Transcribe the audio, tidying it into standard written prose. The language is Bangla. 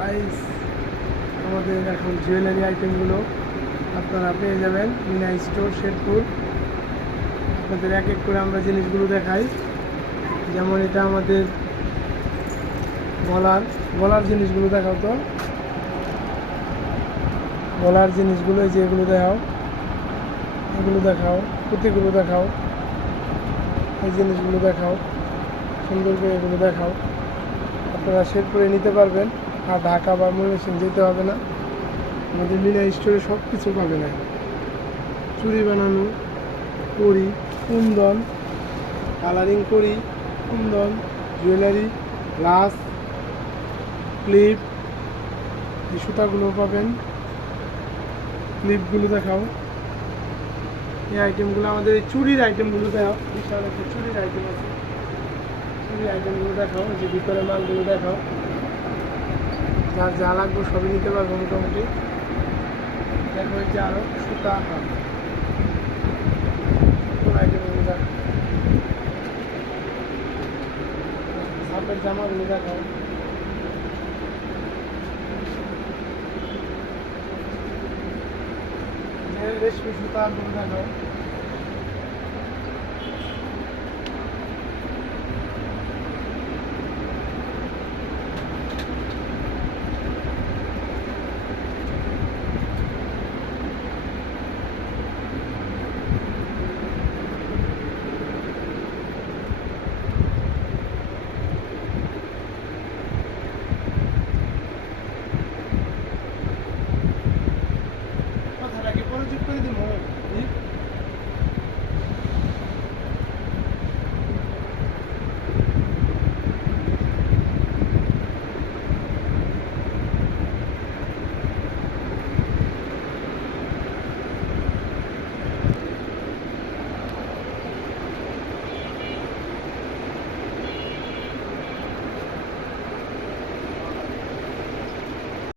গাইস, আমাদের এখন জুয়েলারি আইটেমগুলো আপনারা পেয়ে যাবেন মিনা স্টোর শেরপুর। আপনাদের এক এক করে আমরা জিনিসগুলো দেখাই। যেমন এটা আমাদের গলার জিনিসগুলো দেখাও তো, গলার জিনিসগুলো যেগুলো দেখাও, এগুলো দেখাও, পুঁতিগুলো দেখাও, এই জিনিসগুলো দেখাও, সুন্দর করে এগুলো দেখাও। আপনারা শেরপুরে নিতে পারবেন, আর ঢাকা বা ময়মনসিংহ যেতে হবে না। আমাদের মিনা স্টোরে সব কিছু পাবেন। চুড়ি বানানো, কড়ি, কুন্দন, কালারিং কড়ি, কুন্দন, জুয়েলারি, গ্লাস, ক্লিপ, এই সুতাগুলো পাবেন। ক্লিপগুলো দেখাও, এই আইটেমগুলো আমাদের এই চুড়ির আইটেমগুলো দেখাও। বিশাল একটা চুড়ির আইটেম আছে, চুড়ির আইটেমগুলো দেখাও। যে ভিতরে মালগুলো দেখাও, যার যা লাগবে সবই নিতে পারবো মোটামুটি। দেখো এই যে আরও সুতা আইটেমগুলো দেখাও, সাপের জামাগুলো দেখাও। রেশমি সুতাগুলো দেখাও।